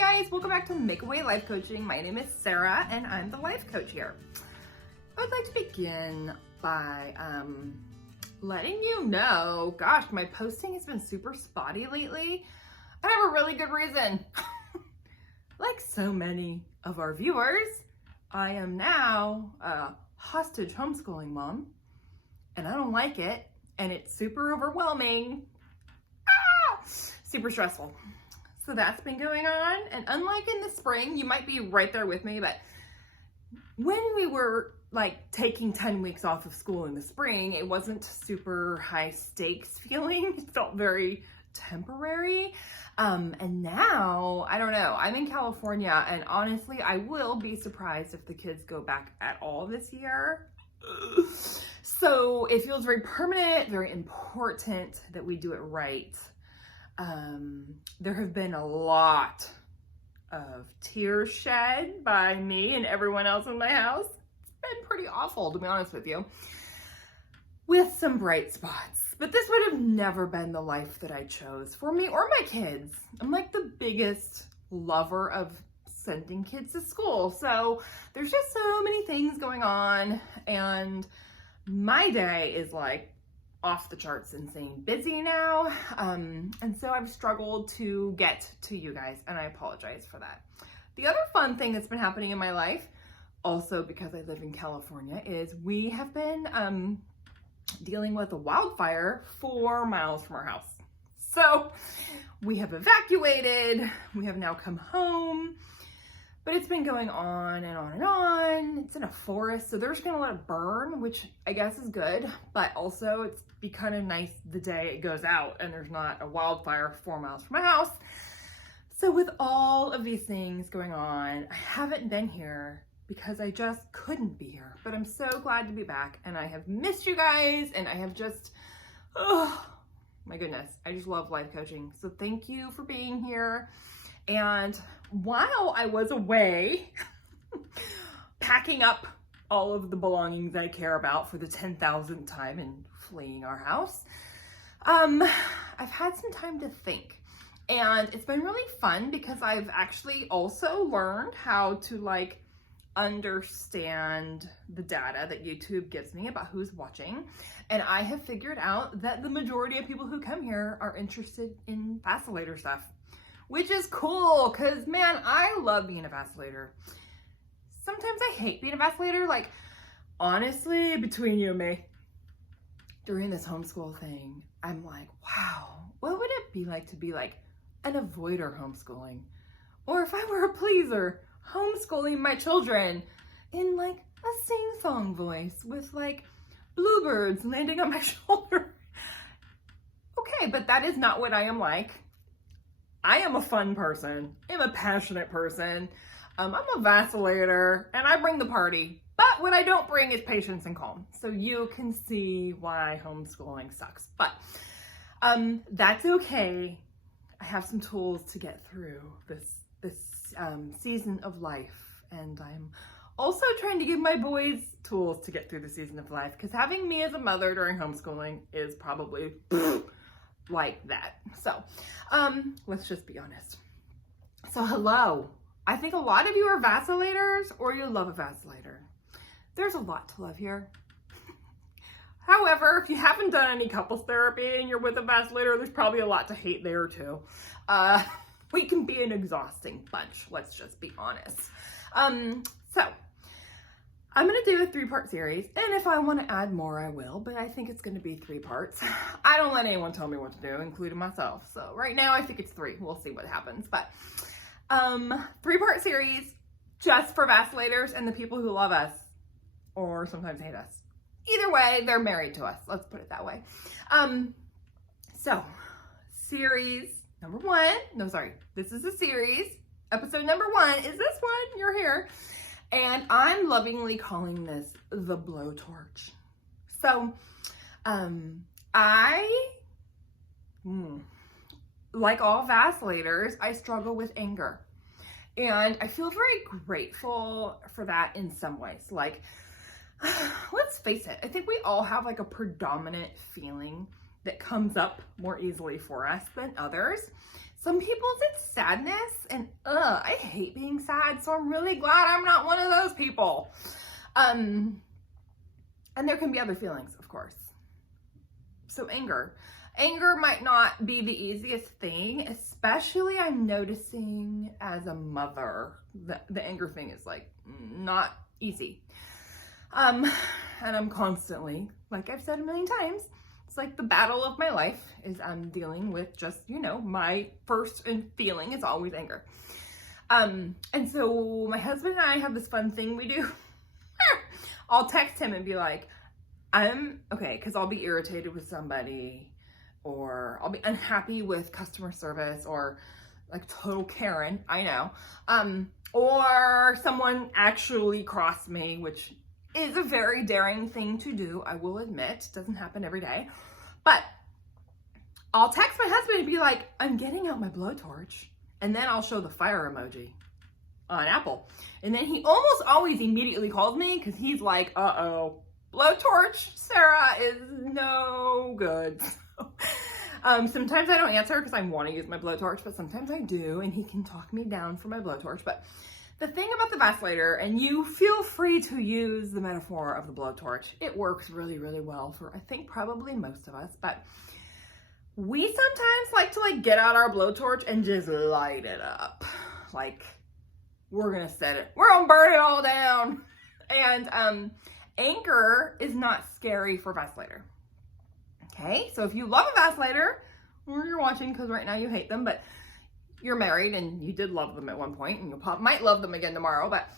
guys, welcome back to Makeaway Life Coaching. My name is Sarah and I'm the life coach here. I would like to begin by letting you know, gosh, my posting has been super spotty lately. I have a really good reason. Like so many of our viewers, I am now a hostage homeschooling mom and I don't like it and it's super overwhelming. Super stressful. So that's been going on, and unlike in the spring, you might be right there with me, but when we were like taking 10 weeks off of school in the spring, it wasn't super high stakes feeling. It felt very temporary. And now, I don't know, I'm in California, and honestly, I will be surprised if the kids go back at all this year. So it feels very permanent, very important that we do it right. There have been a lot of tears shed by me and everyone else in my house. It's been pretty awful, to be honest with you, with some bright spots. But this would have never been the life that I chose for me or my kids. I'm like the biggest lover of sending kids to school. So there's just so many things going on, and my day is like off the charts insane busy now. And so I've struggled to get to you guys, and I apologize for that. The other fun thing that's been happening in my life, also because I live in California, is we have been dealing with a wildfire 4 miles from our house. So we have evacuated, we have now come home, but it's been going on and on and on. It's in a forest, so they're just gonna let it burn, which I guess is good, but also it's be kind of nice the day it goes out and there's not a wildfire 4 miles from my house. So with all of these things going on, I haven't been here because I just couldn't be here, but I'm so glad to be back, and I have missed you guys, and I have just, oh my goodness, I just love life coaching. So thank you for being here. And while I was away packing up all of the belongings I care about for the 10,000th time and fleeing our house, I've had some time to think, and it's been really fun because I've actually also learned how to like understand the data that YouTube gives me about who's watching, and I have figured out that the majority of people who come here are interested in Vacillator stuff, which is cool because, man, I love being a Vacillator. Sometimes I hate being a Vacillator. Like, honestly, between you and me, during this homeschool thing, I'm like, wow, what would it be like to be like an avoider homeschooling? Or if I were a pleaser, homeschooling my children in like a sing-song voice with like bluebirds landing on my shoulder. Okay, but that is not what I am like. I am a fun person. I'm a passionate person. I'm a vacillator, and I bring the party. But what I don't bring is patience and calm. So you can see why homeschooling sucks. But that's okay. I have some tools to get through this season of life, and I'm also trying to give my boys tools to get through the season of life, because having me as a mother during homeschooling is probably like that. So let's just be honest. So hello, I think a lot of you are vacillators, or you love a vacillator. There's a lot to love here. However, if you haven't done any couples therapy and you're with a vacillator, there's probably a lot to hate there too. We can be an exhausting bunch, let's just be honest. So I'm going to do a 3-part series, and if I want to add more, I will, but I think it's going to be 3 parts. I don't let anyone tell me what to do, including myself. So right now I think it's 3. We'll see what happens. But 3-part series just for vacillators and the people who love us or sometimes hate us. Either way, they're married to us. Let's put it that way. So series number 1, no, sorry, this is a series. Episode number 1 is this one. You're here. And I'm lovingly calling this the blowtorch. So, like all vacillators, I struggle with anger. And I feel very grateful for that in some ways. Like, let's face it, I think we all have like a predominant feeling that comes up more easily for us than others. Some people's it's sadness, and I hate being sad, so I'm really glad I'm not one of those people. And there can be other feelings, of course. So anger. Anger might not be the easiest thing, especially I'm noticing as a mother. The anger thing is like not easy. And I'm constantly, like I've said a million times, it's like the battle of my life is I'm dealing with just, my first feeling is always anger. And so my husband and I have this fun thing we do. I'll text him and be like, because I'll be irritated with somebody, or I'll be unhappy with customer service, or like total Karen, I know. Or someone actually crossed me, which is a very daring thing to do, I will admit. Doesn't happen every day. But I'll text my husband and be like, I'm getting out my blowtorch. And then I'll show the fire emoji on Apple. And then he almost always immediately calls me because he's like, uh-oh, blowtorch Sarah is no good. Sometimes I don't answer because I want to use my blowtorch, but sometimes I do, and he can talk me down for my blowtorch. But the thing about the Vacillator, and you feel free to use the metaphor of the blowtorch, it works really, really well for, I think, probably most of us, but we sometimes like to get out our blowtorch and just light it up. Like, we're gonna burn it all down. And anger is not scary for Vacillator. Okay, so if you love a Vacillator, or you're watching because right now you hate them, but you're married and you did love them at one point, and you might love them again tomorrow, but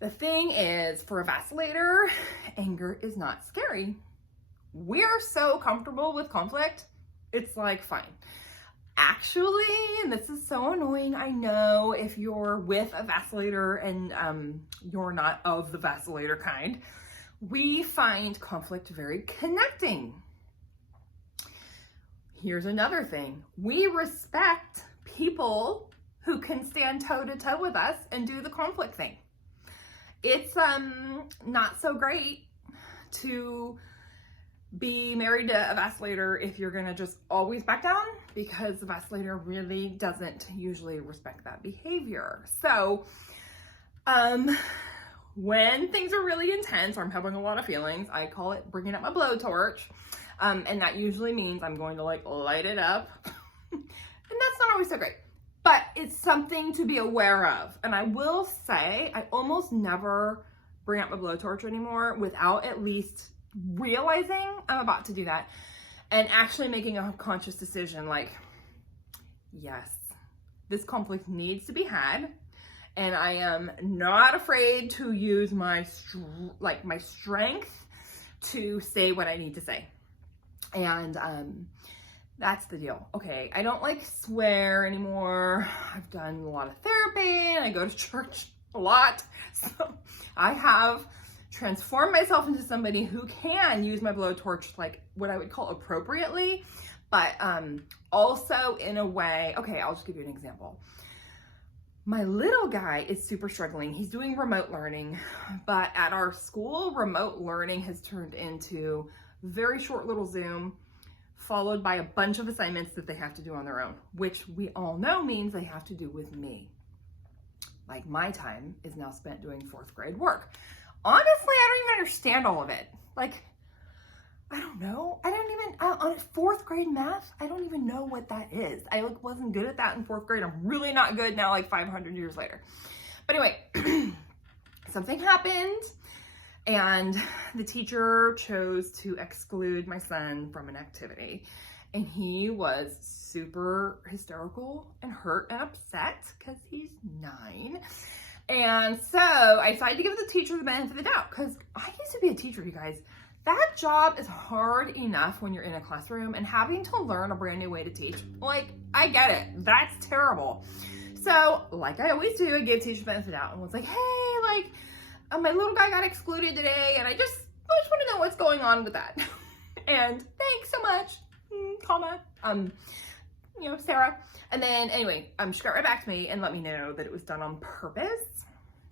the thing is, for a Vacillator, anger is not scary. We're so comfortable with conflict, it's like fine. Actually, and this is so annoying, I know, if you're with a Vacillator and you're not of the Vacillator kind, we find conflict very connecting. Here's another thing. We respect people who can stand toe-to-toe with us and do the conflict thing. It's not so great to be married to a Vacillator if you're gonna just always back down, because the Vacillator really doesn't usually respect that behavior. So when things are really intense or I'm having a lot of feelings, I call it bringing up my blowtorch. And that usually means I'm going to light it up. And that's not always so great, but it's something to be aware of. And I will say, I almost never bring up my blowtorch anymore without at least realizing I'm about to do that and actually making a conscious decision like, yes, this conflict needs to be had. And I am not afraid to use my strength to say what I need to say. And that's the deal. Okay, I don't swear anymore. I've done a lot of therapy and I go to church a lot. So I have transformed myself into somebody who can use my blowtorch what I would call appropriately, but also in a way, okay, I'll just give you an example. My little guy is super struggling. He's doing remote learning, but at our school, remote learning has turned into very short little Zoom, followed by a bunch of assignments that they have to do on their own, which we all know means they have to do with me. Like, my time is now spent doing 4th grade work. Honestly, I don't even understand all of it. I don't know. On 4th grade math, I don't even know what that is. I wasn't good at that in 4th grade. I'm really not good now, 500 years later. But anyway, something happened. And the teacher chose to exclude my son from an activity. And he was super hysterical and hurt and upset because he's 9. And so I decided to give the teacher the benefit of the doubt, because I used to be a teacher, you guys. That job is hard enough when you're in a classroom, and having to learn a brand new way to teach, I get it. That's terrible. So, like I always do, I gave teacher the benefit of the doubt and was like, hey, my little guy got excluded today, and I just want to know what's going on with that. And thanks so much, comma, Sarah. And then anyway, she got right back to me and let me know that it was done on purpose.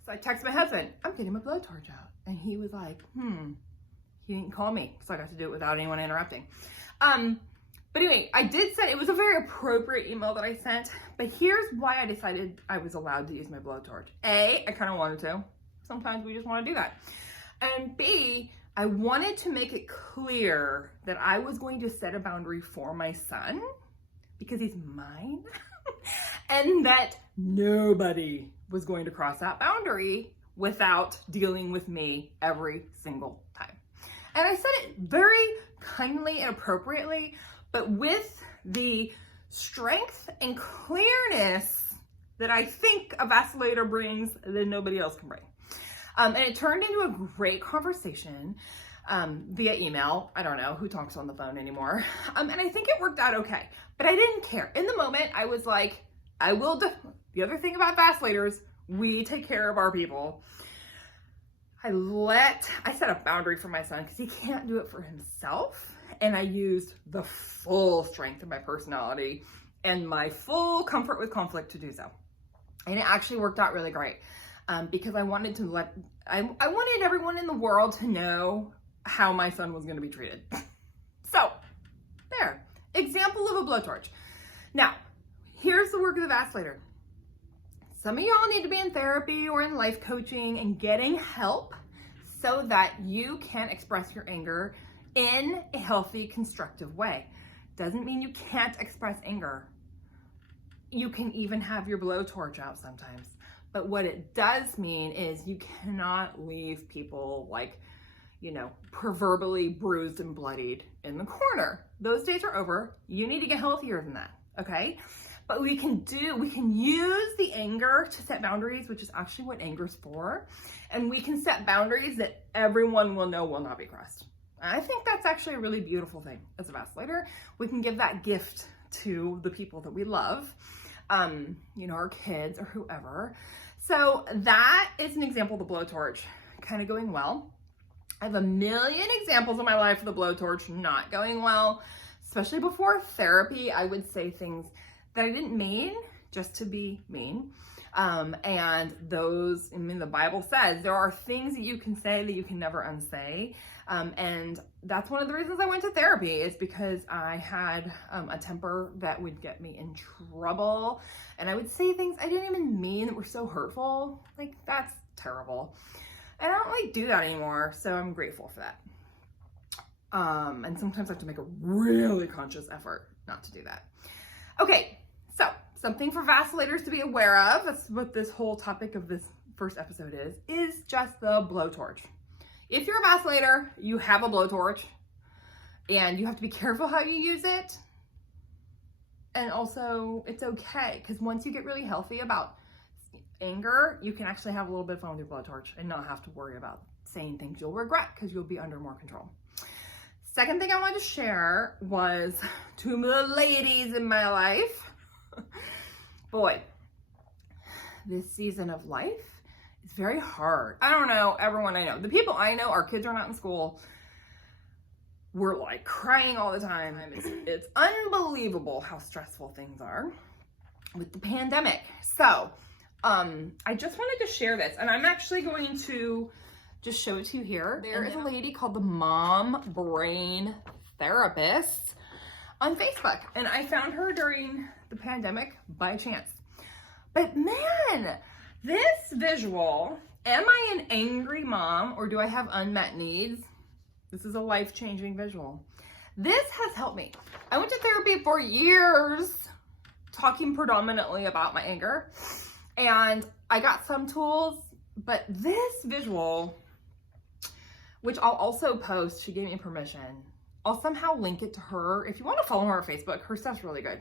So I texted my husband, I'm getting my blowtorch out. And he was like, he didn't call me. So I got to do it without anyone interrupting. But anyway, I did send, it was a very appropriate email that I sent, but here's why I decided I was allowed to use my blowtorch. A, I kind of wanted to. Sometimes we just want to do that. And B, I wanted to make it clear that I was going to set a boundary for my son because he's mine and that nobody was going to cross that boundary without dealing with me every single time. And I said it very kindly and appropriately, but with the strength and clearness that I think a Vacillator brings that nobody else can bring. And it turned into a great conversation via email. I don't know who talks on the phone anymore. And I think it worked out okay, but I didn't care. In the moment, I was like, I will do. The other thing about Vacilators, we take care of our people. I set a boundary for my son because he can't do it for himself. And I used the full strength of my personality and my full comfort with conflict to do so. And it actually worked out really great. Because I wanted to I wanted everyone in the world to know how my son was going to be treated. So, there. Example of a blowtorch. Now, here's the work of the Vacillator. Some of y'all need to be in therapy or in life coaching and getting help so that you can express your anger in a healthy, constructive way. Doesn't mean you can't express anger. You can even have your blowtorch out sometimes. But what it does mean is you cannot leave people like, proverbially bruised and bloodied in the corner. Those days are over. You need to get healthier than that, okay? But we can use the anger to set boundaries, which is actually what anger's for. And we can set boundaries that everyone will know will not be crossed. I think that's actually a really beautiful thing as a Vacillator. We can give that gift to the people that we love, our kids or whoever. So that is an example of the blowtorch kind of going well. I have a million examples in my life of the blowtorch not going well, especially before therapy. I would say things that I didn't mean just to be mean. And those, the Bible says there are things that you can say that you can never unsay. And that's one of the reasons I went to therapy, is because I had a temper that would get me in trouble. And I would say things I didn't even mean that were so hurtful. Like, that's terrible. And I don't really do that anymore, so I'm grateful for that. And sometimes I have to make a really conscious effort not to do that. Okay, so something for Vacillators to be aware of, that's what this whole topic of this first episode is just the blowtorch. If you're a Vacillator, you have a blowtorch, and you have to be careful how you use it. And also, it's okay, because once you get really healthy about anger, you can actually have a little bit of fun with your blowtorch and not have to worry about saying things you'll regret, because you'll be under more control. Second thing I wanted to share was two of the ladies in my life. Boy, this season of life is very hard. I don't know, everyone I know. The people I know, our kids are not in school. We're like crying all the time. It's unbelievable how stressful things are with the pandemic. So, I just wanted to share this, and I'm actually going to just show it to you here. There is a lady called the Mom Brain Therapist on Facebook, and I found her during the pandemic by chance. But man, this visual, am I an angry mom or do I have unmet needs? This is a life-changing visual. This has helped me. I went to therapy for years, talking predominantly about my anger, and I got some tools, but this visual, which I'll also post, she gave me permission. I'll somehow link it to her. If you want to follow her on Facebook, her stuff's really good.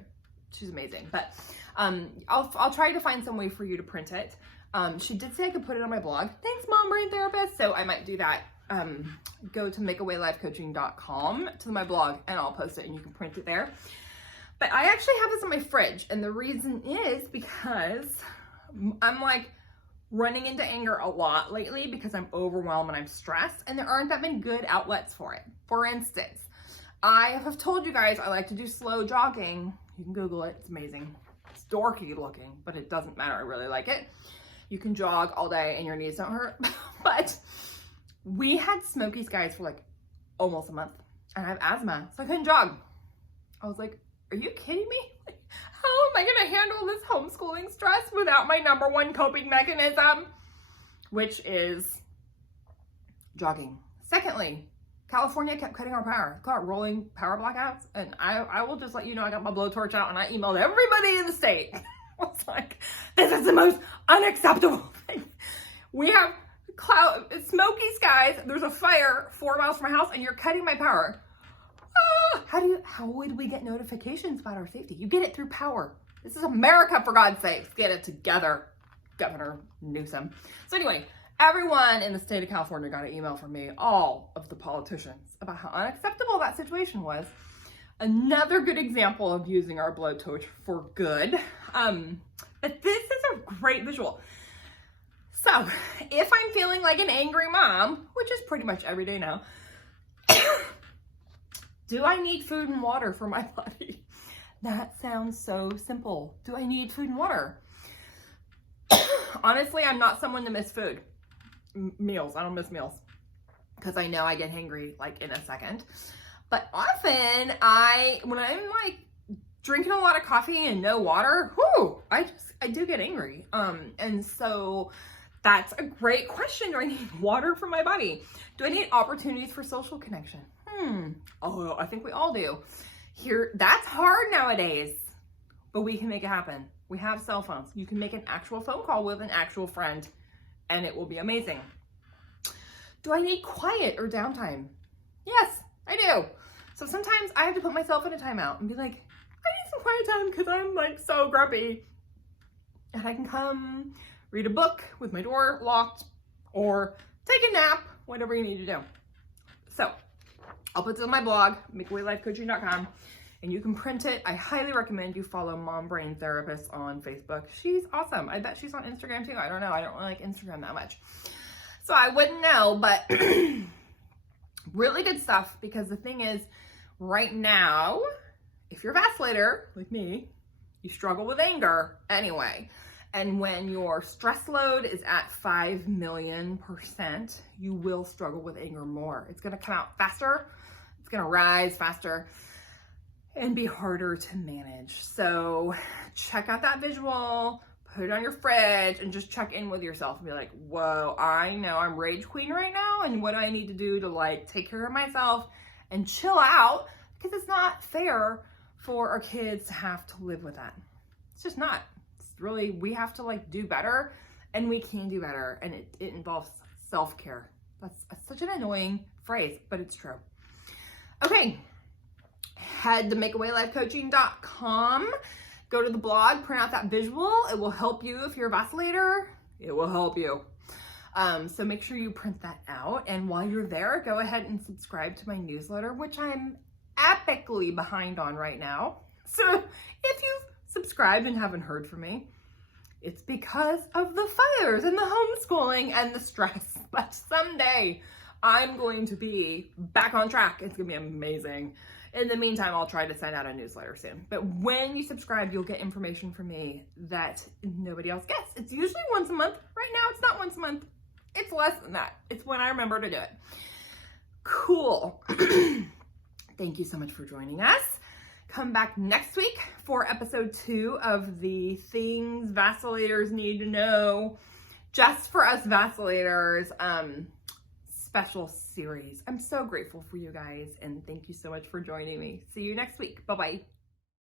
She's amazing. But I'll try to find some way for you to print it. She did say I could put it on my blog. Thanks, Mom Brain Therapist. So I might do that. Go to makeawaylifecoaching.com to my blog, and I'll post it and you can print it there. But I actually have this in my fridge, and the reason is because I'm like running into anger a lot lately because I'm overwhelmed and I'm stressed, and there aren't that many good outlets for it. For instance, I have told you guys I like to do slow jogging. You can Google it, it's amazing. It's dorky looking, but it doesn't matter, I really like it. You can jog all day and your knees don't hurt. But we had smoky skies for like almost a month, and I have asthma, so I couldn't jog. I was like, are you kidding me? How am I going to handle this homeschooling stress without my number one coping mechanism, which is jogging. Secondly, California kept cutting our power. Call it rolling power blackouts. And I will just let you know, I got my blowtorch out and I emailed everybody in the state. I was like, this is the most unacceptable thing. We have smoky skies. There's a fire 4 miles from my house and you're cutting my power. How would we get notifications about our safety? You get it through power. This is America, for God's sakes. Get it together, Governor Newsom. So anyway, everyone in the state of California got an email from me, all of the politicians, about how unacceptable that situation was. Another good example of using our blowtorch for good. But this is a great visual. So if I'm feeling like an angry mom, which is pretty much every day now, do I need food and water for my body? That sounds so simple. Do I need food and water? Honestly, I'm not someone to miss food. Meals. I don't miss meals because I know I get hangry like in a second. But often when I'm like drinking a lot of coffee and no water, I do get angry. And so that's a great question. Do I need water for my body? Do I need opportunities for social connection? Oh, I think we all do. That's hard nowadays, but we can make it happen. We have cell phones. You can make an actual phone call with an actual friend and it will be amazing. Do I need quiet or downtime? Yes, I do. So sometimes I have to put myself in a timeout and be like, I need some quiet time because I'm like so grumpy. And I can come read a book with my door locked or take a nap, whatever you need to do. So I'll put this on my blog, makeawaylifecoaching.com, and you can print it. I highly recommend you follow Mom Brain Therapist on Facebook. She's awesome. I bet she's on Instagram too. I don't know. I don't really like Instagram that much. So I wouldn't know, but really good stuff, because the thing is, right now, if you're a vacillator, like me, you struggle with anger anyway. And when your stress load is at 5 million%, you will struggle with anger more. It's going to come out faster. It's going to rise faster and be harder to manage. So check out that visual, put it on your fridge, and just check in with yourself and be like, whoa, I know I'm rage queen right now. And what do I need to do to like take care of myself and chill out? Because it's not fair for our kids to have to live with that. It's just not. Really, we have to like do better, and we can do better, and it involves self-care. That's such an annoying phrase, but it's true. Okay, head to makeawaylifecoaching.com, go to the blog, print out that visual. It will help you. If you're a vacillator, it will help you. So make sure you print that out, and while you're there, go ahead and subscribe to my newsletter, which I'm epically behind on right now. So if you've subscribed and haven't heard from me, it's because of the fires and the homeschooling and the stress. But someday I'm going to be back on track. It's gonna be amazing. In the meantime, I'll try to send out a newsletter soon. But when you subscribe, you'll get information from me that nobody else gets. It's usually once a month. Right now, it's not once a month. It's less than that. It's when I remember to do it. Cool. Thank you so much for joining us. Come back next week for episode 2 of the things vacillators need to know, just for us vacillators, special series. I'm so grateful for you guys, and thank you so much for joining me. See you next week. Bye-bye.